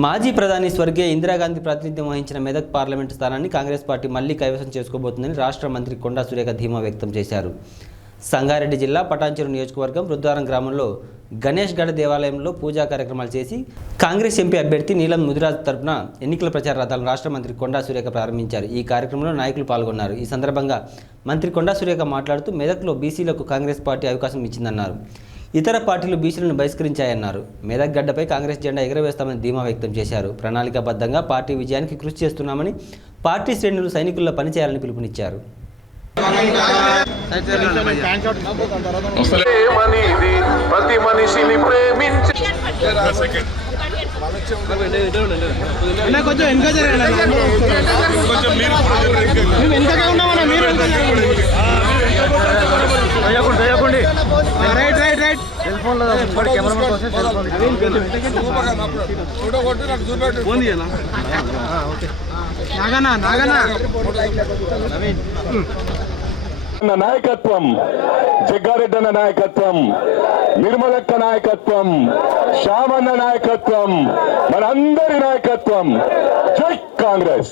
మాజీ ప్రధాని స్వర్గీయ ఇందిరాగాంధీ ప్రాతినిధ్యం వహించిన మెదక్ పార్లమెంటు స్థానాన్ని కాంగ్రెస్ పార్టీ మళ్ళీ కైవసం చేసుకోబోతుందని రాష్ట్ర మంత్రి కొండా సురేఖ ధీమా వ్యక్తం చేశారు. సంగారెడ్డి జిల్లా పటాంచెరు నియోజకవర్గం రుద్వారం గ్రామంలో గణేష్ గఢ దేవాలయంలో పూజా కార్యక్రమాలు చేసి కాంగ్రెస్ ఎంపీ అభ్యర్థి నీలం ముదిరాజ్ తరపున ఎన్నికల ప్రచార రథాలను రాష్ట్ర మంత్రి కొండా సురేఖ ప్రారంభించారు. ఈ కార్యక్రమంలో నాయకులు పాల్గొన్నారు. ఈ సందర్భంగా మంత్రి కొండా సురేఖ మాట్లాడుతూ మెదక్లో బీసీలకు కాంగ్రెస్ పార్టీ అవకాశం ఇచ్చిందన్నారు. ఇతర పార్టీలు బీసీలను బహిష్కరించాయన్నారు. మెదక్ గడ్డపై కాంగ్రెస్ జెండా ఎగరవేస్తామని ధీమా వ్యక్తం చేశారు. ప్రణాళికాబద్ధంగా పార్టీ విజయానికి కృషి చేస్తున్నామని పార్టీ శ్రేణులు సైనికుల్లో పనిచేయాలని పిలుపునిచ్చారు. ప్రేమనిది ప్రతి మనిషిని ప్రేమించి అన్న కొంచెం వెనక జరగండి మేము వెనకగా ఉన్నామన్నా. మీరు right right right. Cell phone నాగనా నాగనా అన్న నాయకత్వం జగ్గారెడ్డి అన్న నాయకత్వం నిర్మలక్క నాయకత్వం శ్యామన్న నాయకత్వం మనందరి నాయకత్వం జై కాంగ్రెస్.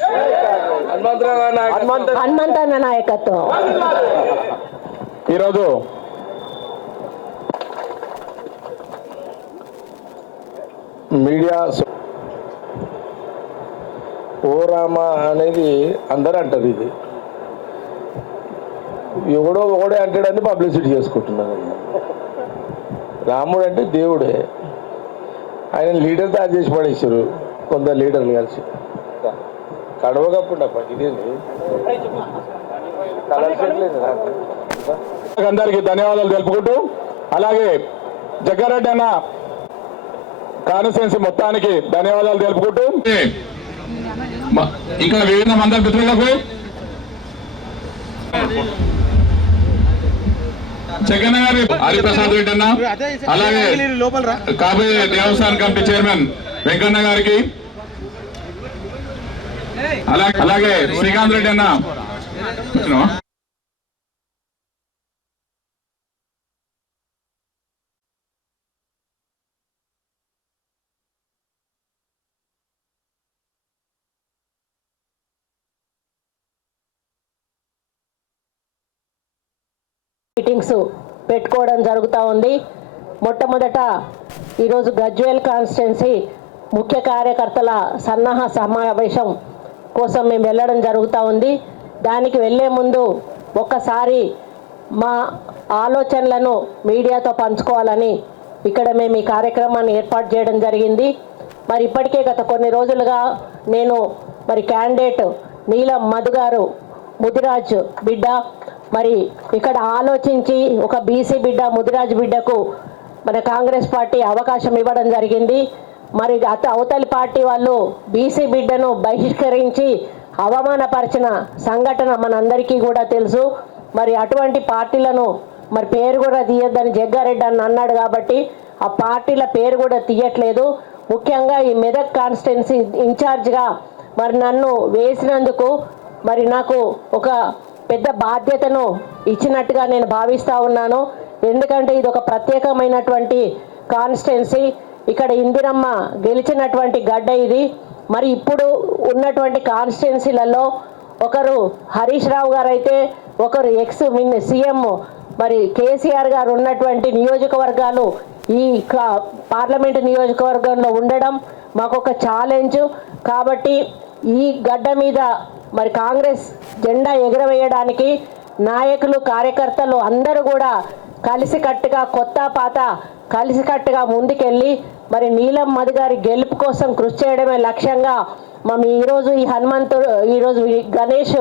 హనుమంతన్న నాయకత్వం. ఈరోజు మీడియా ఓ రామ అనేది అందరూ అంటారు ఇది. ఎవడో ఒకడే అంటాడని పబ్లిసిటీ చేసుకుంటున్నారు రాముడు అంటే దేవుడే. ఆయన లీడర్ తయారు చేసి పడేసారు కొందరు లీడర్లు కలిసి. కడవగప్పుడు ఇదేంటి అందరికీ ధన్యవాదాలు తెలుపుకుంటూ. అలాగే జగ్గారెడ్డి అన్న కాన్స్టిట్యున్సీ మొత్తానికి ధన్యవాదాలు తెలుపుకుంటూ. ఇంకా వివిధ మంది మిత్రులకు? జగన్ గారి హరిప్రసాద్ రెడ్డి అన్న అలాగే లోపల కాబోయే దేవస్థాన కమిటీ చైర్మన్ వెంకన్న గారికి అలాగే శ్రీకాంత్ రెడ్డి అన్న. మీటింగ్స్ పెట్టుకోవడం జరుగుతూ ఉంది. మొట్టమొదట ఈరోజు గజ్వేల్ కాన్స్టిట్యున్సీ ముఖ్య కార్యకర్తల సన్నాహ సమావేశం కోసం మేము వెళ్ళడం జరుగుతూ ఉంది. దానికి వెళ్ళే ముందు ఒక్కసారి మా ఆలోచనలను మీడియాతో పంచుకోవాలని ఇక్కడ మేము ఈ కార్యక్రమాన్ని ఏర్పాటు చేయడం జరిగింది. మరి ఇప్పటికే గత కొన్ని రోజులుగా నేను మరి క్యాండిడేట్ నీలం మధు గారు ముదిరాజ్ బిడ్డ మరి ఇక్కడ ఆలోచించి ఒక బీసీ బిడ్డ ముదిరాజు బిడ్డకు మన కాంగ్రెస్ పార్టీ అవకాశం ఇవ్వడం జరిగింది. మరి అత అవతలి పార్టీ వాళ్ళు బీసీ బిడ్డను బహిష్కరించి అవమానపరిచిన సంఘటన మనందరికీ కూడా తెలుసు. మరి అటువంటి పార్టీలను మరి పేరు కూడా తీయొద్దని జగ్గారెడ్డి అని అన్నాడు కాబట్టి ఆ పార్టీల పేరు కూడా తీయట్లేదు. ముఖ్యంగా ఈ మెదక్ కాన్స్టిట్యున్సీ ఇన్ఛార్జ్గా మరి నన్ను వేసినందుకు మరి నాకు ఒక పెద్ద బాధ్యతను ఇచ్చినట్టుగా నేను భావిస్తూ ఉన్నాను. ఎందుకంటే ఇది ఒక ప్రత్యేకమైనటువంటి కాన్స్టిట్యున్సీ. ఇక్కడ ఇందిరమ్మ గెలిచినటువంటి గడ్డ ఇది. మరి ఇప్పుడు ఉన్నటువంటి కాన్స్టిట్యున్సీలలో ఒకరు హరీష్ రావు గారు అయితే ఒకరు ఎక్స్ మిన్ సీఎం. మరి కేసీఆర్ గారు ఉన్నటువంటి నియోజకవర్గాలు ఈ కా- పార్లమెంటు నియోజకవర్గంలో ఉండడం మాకు ఒక ఛాలెంజ్. కాబట్టి ఈ గడ్డ మీద మరి కాంగ్రెస్ జెండా ఎగురవేయడానికి నాయకులు కార్యకర్తలు అందరూ కూడా కలిసికట్టుగా కొత్త పాత కలిసికట్టుగా ముందుకెళ్ళి మరి నీలం మధు గారి గెలుపు కోసం కృషి చేయడమే లక్ష్యంగా మేము ఈరోజు ఈ హనుమంతుడు ఈరోజు ఈ గణేష్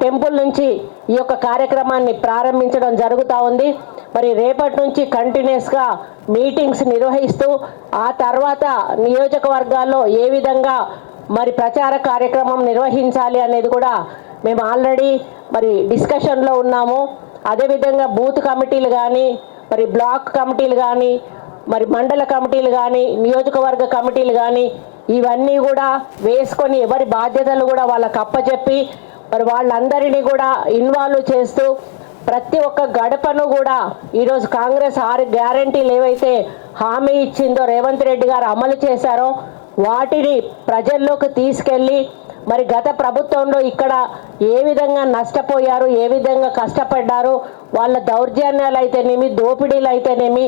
టెంపుల్ నుంచి ఈ యొక్క కార్యక్రమాన్ని ప్రారంభించడం జరుగుతూ ఉంది. మరి రేపటి నుంచి కంటిన్యూస్గా మీటింగ్స్ నిర్వహిస్తూ ఆ తర్వాత నియోజకవర్గాల్లో ఏ విధంగా మరి ప్రచార కార్యక్రమం నిర్వహించాలి అనేది కూడా మేము ఆల్రెడీ మరి డిస్కషన్లో ఉన్నాము. అదేవిధంగా బూత్ కమిటీలు కానీ మరి బ్లాక్ కమిటీలు కానీ మరి మండల కమిటీలు కానీ నియోజకవర్గ కమిటీలు కానీ ఇవన్నీ కూడా వేసుకొని ఎవరి బాధ్యతలు కూడా వాళ్ళకి అప్పచెప్పి మరి వాళ్ళందరినీ కూడా ఇన్వాల్వ్ చేస్తూ ప్రతి ఒక్క గడపను కూడా ఈరోజు కాంగ్రెస్ ఆరు గ్యారంటీలు ఏవైతే హామీ ఇచ్చిందో రేవంత్ రెడ్డి గారు అమలు చేశారో వాటిని ప్రజల్లోకి తీసుకెళ్ళి మరి గత ప్రభుత్వంలో ఇక్కడ ఏ విధంగా నష్టపోయారు ఏ విధంగా కష్టపడ్డారు వాళ్ళ దౌర్జన్యాలు అయితేనేమి దోపిడీలు అయితేనేమి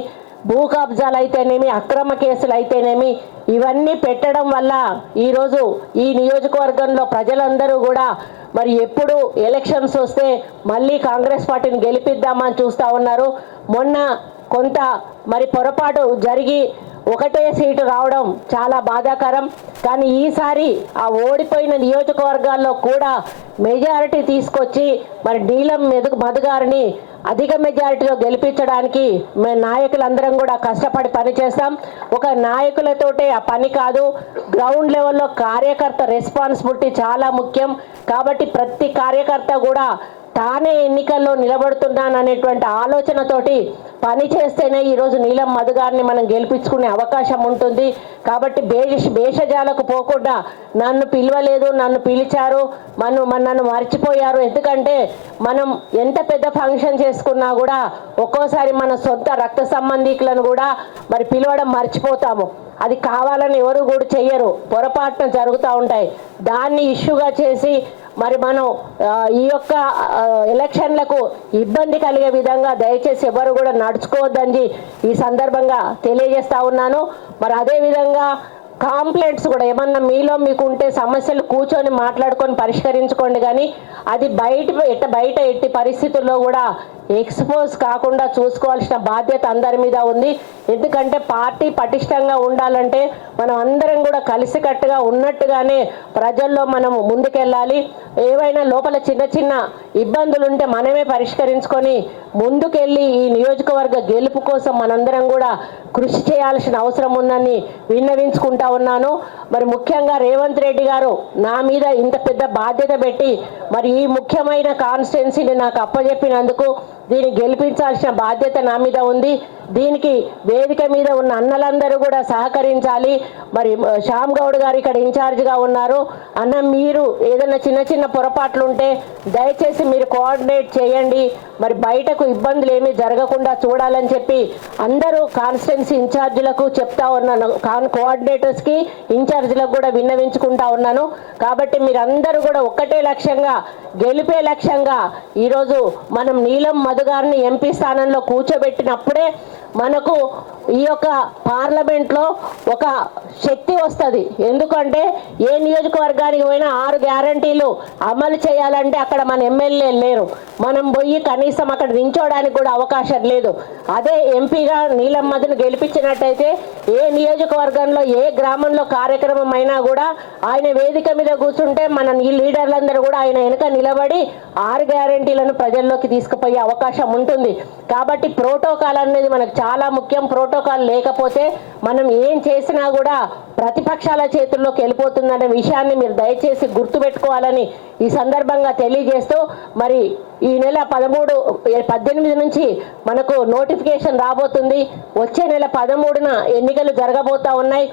భూ కబ్జాలు అయితేనేమి అక్రమ కేసులు అయితేనేమి ఇవన్నీ పెట్టడం వల్ల ఈరోజు ఈ నియోజకవర్గంలో ప్రజలందరూ కూడా మరి ఎప్పుడు ఎలక్షన్స్ వస్తే మళ్ళీ కాంగ్రెస్ పార్టీని గెలిపిద్దామని చూస్తూ ఉన్నారు. మొన్న కొంత మరి పొరపాటు జరిగి ఒకటే సీటు రావడం చాలా బాధాకరం. కానీ ఈసారి ఆ ఓడిపోయిన నియోజకవర్గాల్లో కూడా మెజారిటీ తీసుకొచ్చి మరి నీలం మెదు మధుగారిని అధిక మెజారిటీలో గెలిపించడానికి మేము నాయకులందరం కూడా కష్టపడి పనిచేస్తాం. ఒక నాయకులతోటే ఆ పని కాదు గ్రౌండ్ లెవెల్లో కార్యకర్త రెస్పాన్సిబిలిటీ చాలా ముఖ్యం. కాబట్టి ప్రతి కార్యకర్త కూడా తానే ఎన్నికల్లో నిలబడుతున్నాననేటువంటి ఆలోచనతోటి పని చేస్తేనే ఈరోజు నీలం మధు గారిని మనం గెలిపించుకునే అవకాశం ఉంటుంది. కాబట్టి భేష భేషజాలకు పోకుండా నన్ను పిలవలేదు నన్ను పిలిచారు మనం మన నన్ను మర్చిపోయారు. ఎందుకంటే మనం ఎంత పెద్ద ఫంక్షన్ చేసుకున్నా కూడా ఒక్కోసారి మన సొంత రక్త సంబంధికులను కూడా మరి పిలవడం మర్చిపోతాము. అది కావాలని ఎవరు కూడా చెయ్యరు. పొరపాటున జరుగుతూ ఉంటాయి. దాన్ని ఇష్యూగా చేసి మరి మనం ఈ యొక్క ఎలక్షన్లకు ఇబ్బంది కలిగే విధంగా దయచేసి ఎవరు కూడా నడుచుకోవద్దని ఈ సందర్భంగా తెలియజేస్తా ఉన్నాను. మరి అదే విధంగా కాంప్లైంట్స్ కూడా ఏమన్నా మీలో మీకు ఉంటే సమస్యలు కూర్చొని మాట్లాడుకొని పరిష్కరించుకోండి కానీ అది బయట ఎట్ట బయట ఎట్టి పరిస్థితుల్లో కూడా ఎక్స్పోజ్ కాకుండా చూసుకోవాల్సిన బాధ్యత అందరి మీద ఉంది. ఎందుకంటే పార్టీ పటిష్టంగా ఉండాలంటే మనం అందరం కూడా కలిసికట్టుగా ఉన్నట్టుగానే ప్రజల్లో మనం ముందుకెళ్ళాలి. ఏవైనా లోపల చిన్న చిన్న ఇబ్బందులు ఉంటే మనమే పరిష్కరించుకొని ముందుకెళ్ళి ఈ నియోజకవర్గ గెలుపు కోసం మనందరం కూడా కృషి చేయాల్సిన అవసరం ఉందని విన్నవించుకుంటా ఉన్నాను. మరి ముఖ్యంగా రేవంత్ రెడ్డి గారు నా మీద ఇంత పెద్ద బాధ్యత పెట్టి మరి ఈ ముఖ్యమైన కాన్స్టిట్యున్సీని నాకు అప్పజెప్పినందుకు దీన్ని గెలిపించాల్సిన బాధ్యత నా మీద ఉంది. దీనికి వేదిక మీద ఉన్న అన్నలందరూ కూడా సహకరించాలి. మరి శ్యామ్ గౌడ్ గారు ఇక్కడ ఇన్ఛార్జ్గా ఉన్నారు. అన్న మీరు ఏదైనా చిన్న చిన్న పొరపాట్లు ఉంటే దయచేసి మీరు కోఆర్డినేట్ చేయండి. మరి బయటకు ఇబ్బందులు ఏమీ జరగకుండా చూడాలని చెప్పి అందరూ కాన్స్టిట్యున్సీ ఇన్ఛార్జీలకు చెప్తా ఉన్నాను. కాన్ కోఆర్డినేటర్స్కి ఇన్ఛార్జీలకు కూడా విన్నవించుకుంటా ఉన్నాను. కాబట్టి మీరందరూ కూడా ఒక్కటే లక్ష్యంగా గెలిపే లక్ష్యంగా ఈరోజు మనం నీలం మధు గారిని ఎంపీ స్థానంలో కూర్చోబెట్టినప్పుడే మనకు ఈ యొక్క పార్లమెంట్లో ఒక శక్తి వస్తుంది. ఎందుకంటే ఏ నియోజకవర్గానికి పోయినా ఆరు గ్యారంటీలు అమలు చేయాలంటే అక్కడ మన ఎమ్మెల్యే లేరు. మనం పోయి కనీసం అక్కడ నించోడానికి కూడా అవకాశం లేదు. అదే ఎంపీగా నీలమ్మదిని గెలిపించినట్టయితే ఏ నియోజకవర్గంలో ఏ గ్రామంలో కార్యక్రమం అయినా కూడా ఆయన వేదిక మీద కూర్చుంటే మన ఈ లీడర్లందరూ కూడా ఆయన వెనుక నిలబడి ఆరు గ్యారంటీలను ప్రజల్లోకి తీసుకుపోయే అవకాశం ఉంటుంది. కాబట్టి ప్రోటోకాల్ అనేది మనకు చాలా ముఖ్యం. ప్రోటోకాల్ లేకపోతే మనం ఏం చేసినా కూడా ప్రతిపక్షాల చేతుల్లోకి వెళ్ళిపోతుందనే విషయాన్ని మీరు దయచేసి గుర్తుపెట్టుకోవాలని ఈ సందర్భంగా తెలియజేస్తూ మరి ఈ నెల పదమూడు పద్దెనిమిది నుంచి మనకు నోటిఫికేషన్ రాబోతుంది. వచ్చే నెల పదమూడున ఎన్నికలు జరగబోతా ఉన్నాయి.